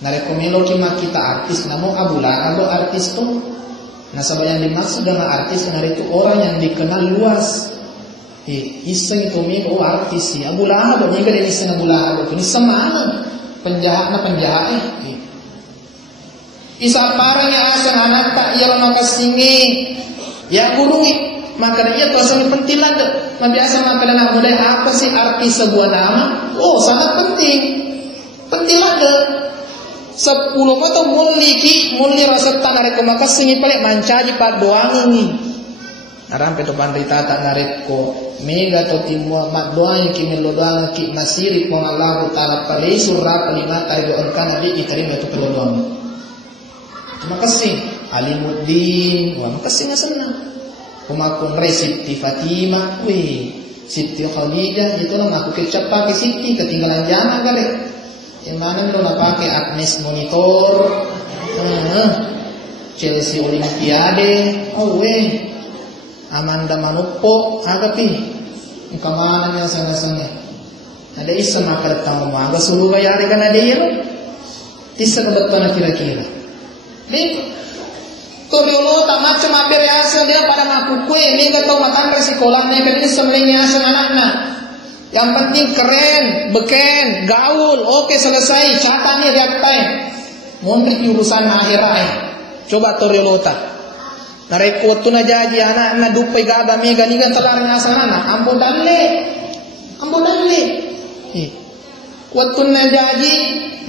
Narekomelo kita artis, namun abula abo artis tuh. Nasabah yang dimaksud dengan artis itu orang yang dikenal luas. Iseng itu miko artis sih. Abula abo nih kan iseng abula abo ini semana penjahat Isa parang yang asal anak tak ia maka singi ya gunungi maka dia tuh asal penting lah. Biasa maka anak muda apa sih arti sebuah nama? Oh sangat penting lah. 10 mata muli rasa tak narik ko maka singi paling mancaji pa doang ini. Arampe to pandita tak narik ko mega to timua mat doang ki melo doang ki masiri ko Allah taala pare surah kalimat ayo angkan abi iterima itu doang. Makasih Alimuddin, wah makasih nggak senang. Kumakun Siti Fatimah, Siti Khadijah itu lah aku kecap pakai Siti ketinggalan zaman kali. Yang mana lo nak pakai Agnes Monitor, Chelsea Olimpiade, Amanda Manopo, agapi, kemana yang sana. Ada isa makar tamu maga sulu bayar kan ada ya, isa kebetulan kira-kira. Nih, Toriolo tak macam apa reaksi dia pada ngaku kue, ni gak tahu makan resikolannya kan ini semelingnya anak-anaknya. Yang penting keren, beken, gaul, oke selesai, catanya diapain. Mondrik urusan akhirat. Coba Toriolo tak. Narekot tu na jadi anak-anak dupai gada mega ni kan telarnya anak-anak. Ambo dalle. Waktu na jadi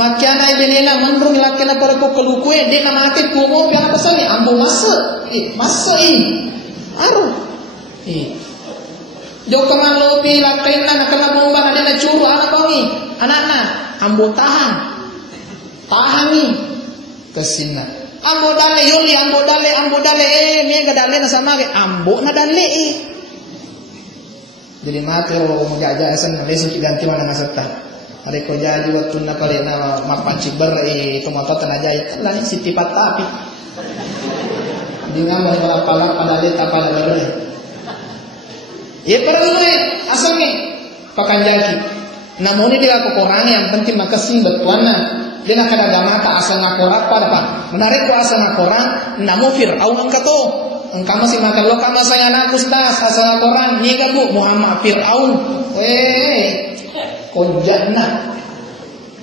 makiana ibenela mandrung lakena para ko kalukue de na mate kumo piang pasali ambo masa ini aru jo kaman lopi lakena nakana bomba na na curu anak bangi anak ambo tahan ni kesina ambo dale yoli ambo dale mega dale na sama ke ambo na dale jadi mate mo jaja asan lesu ganti mana masata. Ada ko jadi waktu na pala na mapanci ber tomato tanajay lain Siti Patapi. Di nga mo pala leta pala ber. Perlu asal ni pakanjaki. Namun dia ko korang yang penting makasih betuana. Dia nak kada gamata asal ngakorak pada pak. Menarik ko asal ngakoran namo Firaun angka to. Engkau masih makan lo kama saya anak ustaz asal ngakoran ni ka bu Muhammad Firaun. Konjana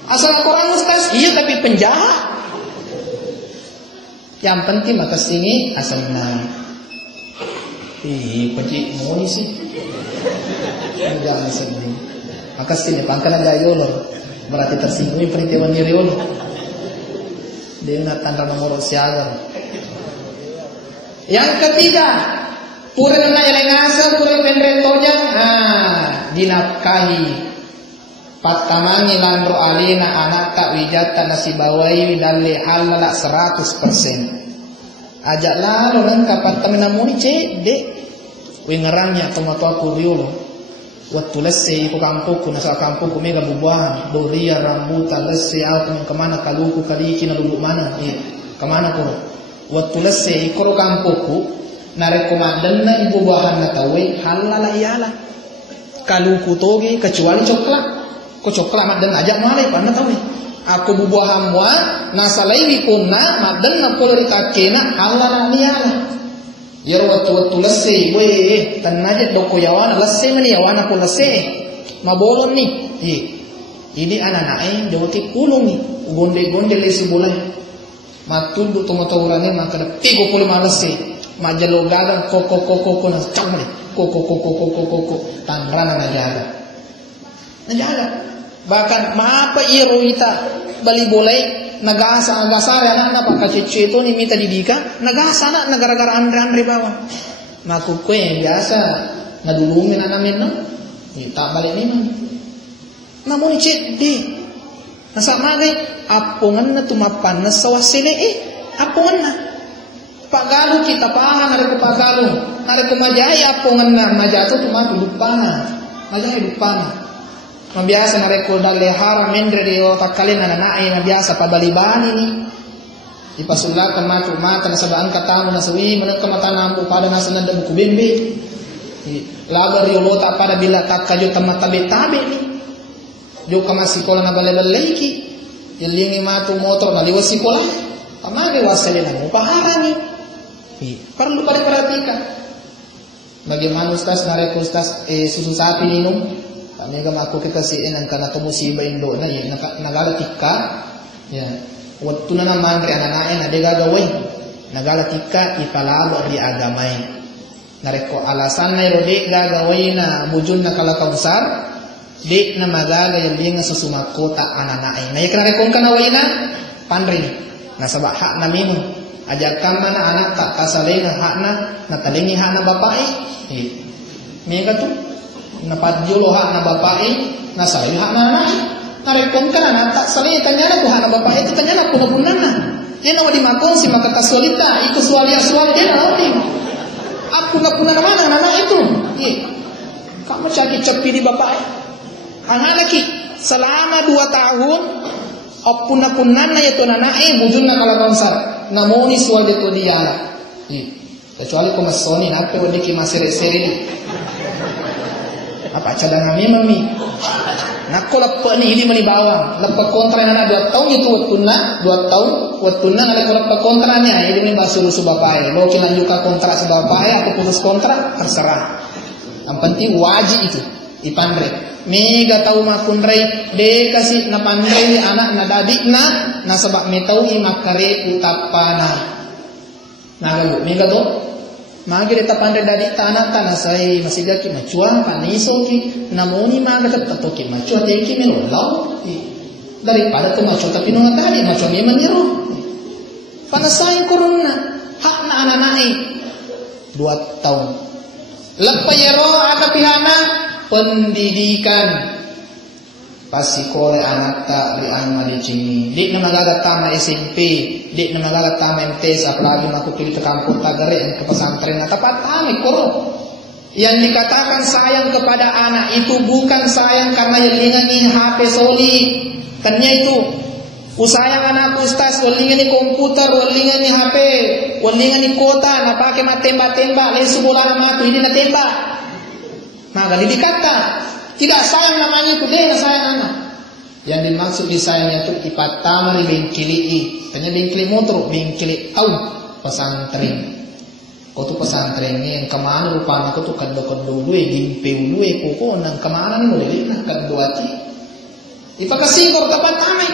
asal orang ustaz iya tapi penjahat. Yang penting maka sini asal menang. Peci moni sih jangan sedih maka sini pangkalan gayolor berarti tersinggung peritiwan niriol dia nak tanda nomor siaga. Yang ketiga pura na yang ngasal pura pendrentonya dinafkahi Patamangi landro alina anak tak wijata nasibawai dalle halala 100%. Ajak lalu nangka patamina muni cede. Wingerangnya tomato aku riolo. Waktu lesse iku kampuku nasa kampuku mega bubuhan. Doria rambutan lesse aku kemana kaluku kaliki na lulu mana. Kemana ko? Waktu lesse iku kampuku narekomandan na ibu buahan na tawe halala iyalah. Kaluku toge kecuali coklat. Ko coklat madan ajak malai pana tahu aku bubuah hamwa nasalai punna madan na polerita kena halana niala yar watu lesse we tanaje doko yawana lesse mani yawana ko lesse mabolon ni ini anak-anak jawati pulung ni gonde lesse bulan matundu tomatawurane maka tigo puluh malesse majalo gagang koko na chamre koko tangrana najaga bahkan maapa iro ita bali boleh nagasa anak pak kecil itu nih minta didikan nagasa anak negara-negara andre bawah maku kue biasa nadulungin anak minum tak balik minum namun cek di nasa magai apungan na tumapan na sawasile apungan na pagalu kita pahan ada ke pagalu ada ke majai apungan na majatu tumatu lupana majai lupana. Biasa narekul dalle haram mendre di otak kalian anak-anak biasa padalibani ni ipasulakan mata nasaba angkat tamu nasawi menekam mata nampu pada nasanan dan buku bembe labar yolo tak pada bila tak kajo tamat tabe ni jo kama sikola na bale-bale iki Yalingi matu motor na liwas sekolah. Pamagi wasali na mo paharani. Perlu diperhatikan. Bagaimana ustaz nareko ustaz susu sapi minum. Kami aku kita siin ang kanato musiba indo na nagalatika. Ya. Waktu na naman ri ananain ade gagawin. Nagalatika ipalalo di agamay. Nareko alasan na irode gagawin na bujun na kalakausar. Di na magagayal nga susumakota ananain. Na ikan rekong kanaway na panrin. Nasa hak na minum. Ajakkan mana anak tak kasalay na hak na natalingi hak na babae. Mega tu. Napadjulo hak na babae. Nasalay hak na anay. Narekong ka na tak salay. Kanya na ko hak na babae. Kanya na punapunan na. Yan ang dimakong si makakasolita. Ito suwali-suwali. Yan ang ako na puna naman ang anak itu. Kamu caki-capi di babae. Ang anaki selama 2 tahun opuna-punan na ito nanae bujun na kalakonsar namoni sual dito diara. Kecuali kung masoni nape wadi ki masere-sere. Apa cadangan mami. Nako lappa ni ili mani bawang. Lappa kontra na 2 tahun itu watuna 2 tahun watuna ngale lappa kontranya ili mani basuru su bapae. Lo kinanjuka kontrak sa bapae aku putus kontrak terserah. Yang penting wajib itu ipandre. Mega tahu makun ray de kasih na pandai ni anak na dadik na sabak me tahu imakare utapana. Nagalu mega do. Magire ta pandai dadik tanah tanah sai masih gaki macuan paniso ki namoni maga tato ki macuan de ki melolau. Daripada tu macuan tapi nunga tadi macuan me menyeru. Panasai kuruna hak na ananai 2 tahun. Lepayero ada pihana pendidikan pasikole anak tak liang mali cini dik na magagatama SMP dik na magagatama MTS apalagi aku pilih ke kampung tagare ke pesantren na tapat kami koro yang dikatakan sayang kepada anak itu bukan sayang karena yalingan ni HP soli kanya itu usayang anakku ustaz walingan ni komputer walingan ni HP walingan ni kota na pakai matembak-tembak lain sebulan na matu ini na tembak. Maka dikata tidak sayang namanya itu dia sayang anak. Yang dimaksud disayangnya itu ipatama bingkili tanya bingkili motor bingkili au pesantren. Kau tu pesantren ni yang kemana rupanya kau tu kadang-kadang dulu gimpe dulu koko nang kemana ni boleh nak kedua ti. Ipakasih kau dapat tamai.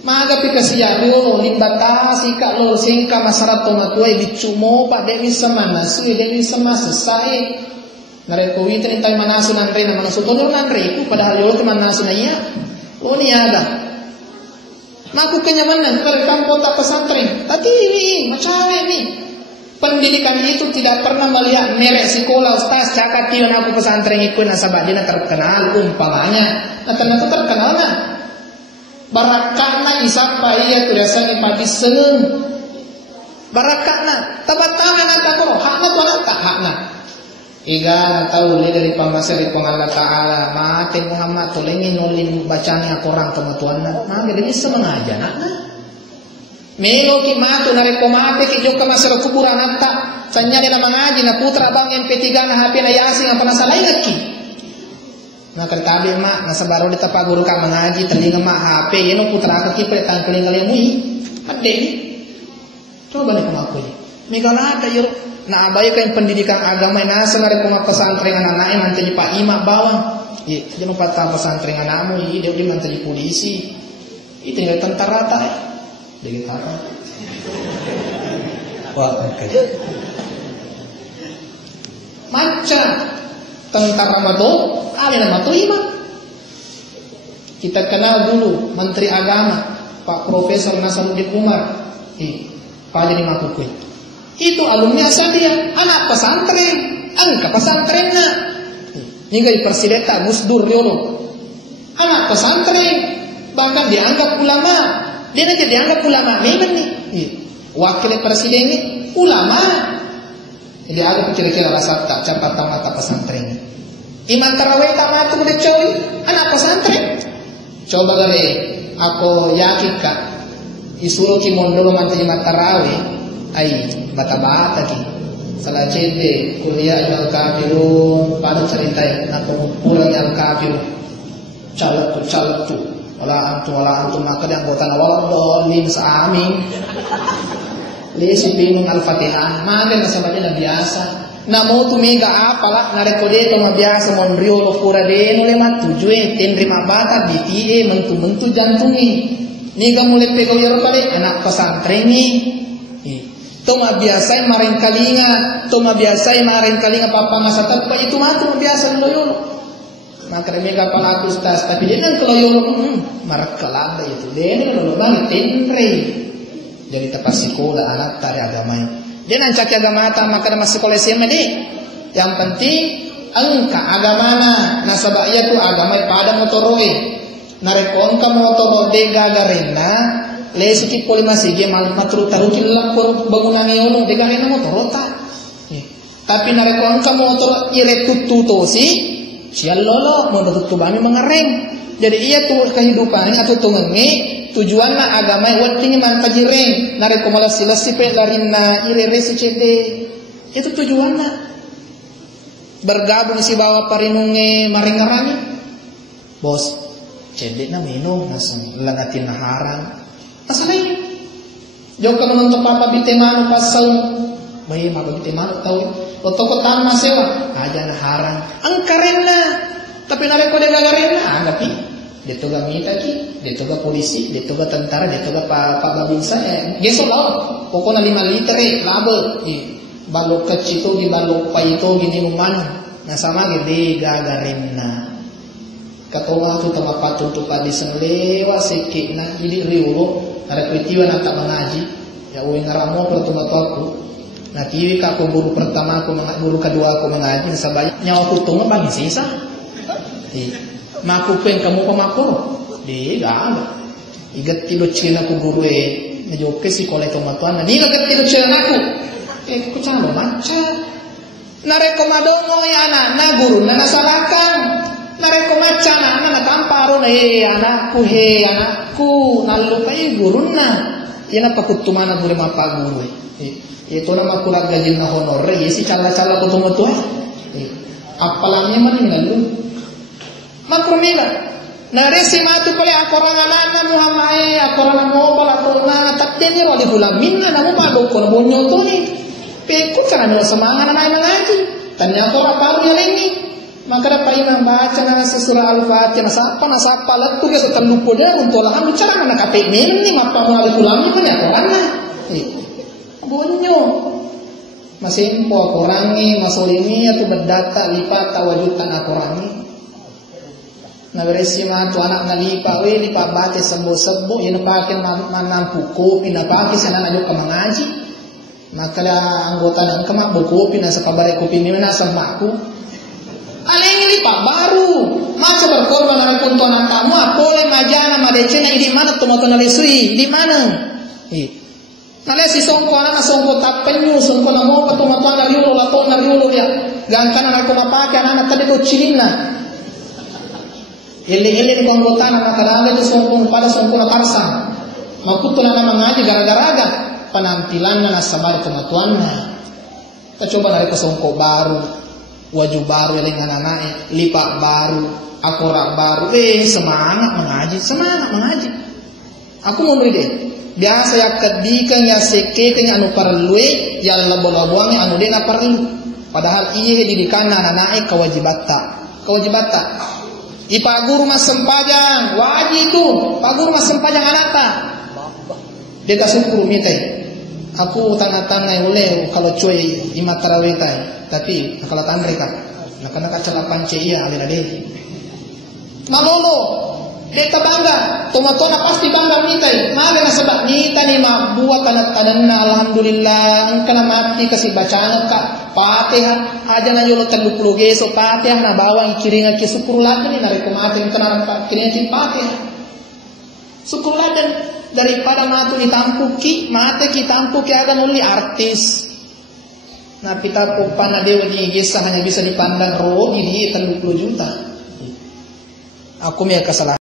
Maka pikasiya dulu ni batasi kak lo singka masyarakat matuai dicumo pak demi semana sui demi semasa sai. Nareko wita intay manaso nan rey na manaso tono nan rey ku padahal yo teman naso na iya. O ni ada. Maku kenyamanan kalau kampo tak pesantren. Tapi ini macawe ni. Pendidikan itu tidak pernah melihat merek sekolah ustaz cakap tiyon aku pesantren ikut nasabah dia terkenal umpamanya. Nah ternyata terkenal na. Barakana isapa iya tu rasa ni padi seneng. Barakana tabat tangan ata ko hakna tu anak tak hakna. Iga tahu le dari pamasari pong Allah Ta'ala mati Muhammad tulingin nulin bacanya korang kematuan na mami dia bisa mengajar nak na melo ki matu nareko mati ki joka masara kuburan atta sanya dia mengaji na putra bang MP3 na HP na yasin apa nasalay ngaki na tertabi mak nasa baru ditapa guru ka mengaji telinga mak HP yeno putra ka kipre tang telinga le mui ade coba le kumaku ni megalada yoro na abaikan pendidikan agama na senare kuma pesantren anak-anak mantai Pak Ima bawang. Ye, dia mempatah pesantren anakmu dia mantai polisi. Itu tinggal tentara ta. Dia kata. Wah, kaje. Maca tentara mado, kali nama tu Ima. Kita kenal dulu Menteri Agama Pak Profesor Nasaruddin Umar. Pak jadi makukui. Itu alumni asal dia, anak pesantren, angka pesantrennya. Hingga persideta Gus Dur Yono, anak pesantren, bahkan dianggap ulama. Dia nanti dianggap ulama, memang nih. Wakil presiden ini ulama. Jadi aku kira-kira rasa tak capat mata pesantren. Imam tarawih tak matu boleh coy, anak pesantren. Coba kali, aku yakin kak, isuruh kimondolo mantai imam tarawih. Ai bata-bata ki salah cende kuliah yang kafirun pada cerita nak pulang yang kafir calak tu wala antum maka di anggota nawal dolin sa amin. Lesi pinung al-Fatihah, magan na sabatnya na biasa. Namo tumiga apalah narekode to mabiasa mon riolo pura de no lema tujue tenrima bata BTA mentu jantungi. Niga mulai pego yer pare anak pesantren ni. To mabiasa maring kalinga papa masatat pa itu mah to mabiasa loyolo. Maka mereka pala ustaz tapi dia kan keloyolo markalada itu dia lo bang tenre. Jadi tepat sekolah anak tari agama. Dia nancak agama ta maka masuk sekolah SMA deh. Yang penting engka agamana nasabah iya tu agama pada motoroe. Narekon ka motoro de gagarena lesiki poli masige mal matru taruki lapor bangunan yolo de gagarena motorota. Tapi narekon ka motor ire tututosi sial lolo mau tutubami mengereng. Jadi iya tuh kehidupan atau tungenge tujuanna agama watinya man pajireng nareko malas silasi pe larinna irere si cede. Itu tujuanna. Bergabung si bawa parinunge maringarani. Bos, cede na minum nasang lanatin naharan. Asalnya jauh ka menonton papa bitemano pasal bayi mapa bitemano tahu. Otoko tanah sewa aja naharan. Angkarena tapi nareko de gagarena anggapi detoga mita ki, detoga polisi, detoga tentara, detoga pak babinsa geso laut. Pokoknya 5 liter label. Balok kecito di balok pa ito gini umana. Na sama gede gagarena. Katawa tu tama patutu padi senglewa sikit na jadi riulo ada kritiwa na tak mengaji. Ya uwi ngaramo pertama aku. Nah tiwi ka guru pertama aku guru kedua aku mengaji sabaya nyawa kutung bagi sisa. Maku pen kamu pemakor di gak igat tilo cina ku guru ngejoke si kolej tomatuan ni igat tilo cina aku ku calo maca nareko madongo ya anak na guru na nasalakan nareko maca na tamparo anakku nalupai guru na yana pakutumana guru mapa guru itu nama kurang gaji na honor si cala-cala ku tomatuan apalanya mana lu makrumila na resi matu pale akorangan na muhamai akorangan mo pala tona takdeni wali hulamin na mo palo ko na bonyo to ni pe ko kana no semangat na ngaji tanya ko apa ya ini maka dapat imam baca na sa surah al-fatihah na sapa latu ke sa lupo dia untuk lah bicara na kape ni mapa mo wali hulamin na akorana bonyo masin po akorangi masolini atau berdata lipat tawajutan akorangi. Na beresi ma tu anak nalipa lipa bate sebo-sebo ina pakin manampu kopi na pakin sana na ka mangaji maka anggota nang kama buku pina sa kabare kopi ni na samaku aleng lipa baru maca berkorban na punto na tamu apole majana madecena di mana tomato na lesui di mana nalesi songko na songko tapenyu songko na mo tomato na riulo lato na riulo ya gangkana na ko mapake anak tadi to chilina Ele ko anggota na makadala itu songkong pada songkong na parsang. Makuto na mengaji gara-gara penampilan na sabar kematuan na. Kita coba dari songkong baru, waju baru yang anak-anak, lipak baru, akorak baru. Semangat mengaji. Aku mau beri deh. Biasa ya kedikan ya sekeken anu perlu ya labo-labuang anu dia perlu. Padahal iya didikan anak-anak kewajibata. Ipa guru mas sempajang wajib itu pak guru mas sempajang anak tak dia tak syukur mitai aku tanda-tanda boleh kalau cuy imat tarawih tapi kalau tandre kak nak celapan cia alina deh nalolo dia tak bangga tomatona pasti bangga mitai maga na sebab nita ni ma buat kanak-kanak alhamdulillah engkau mati kasih bacaan kak Fatihah aja na yolo 30 geso Fatihah na bawang kiringan ki syukur laden ni nareko mati kenaran kiringan ki Fatihah syukur laden daripada matu ditampuki mate ki tampuki ada muli artis na pita popana dewa di gesa hanya bisa dipandang roh di 30 juta aku mia kesalahan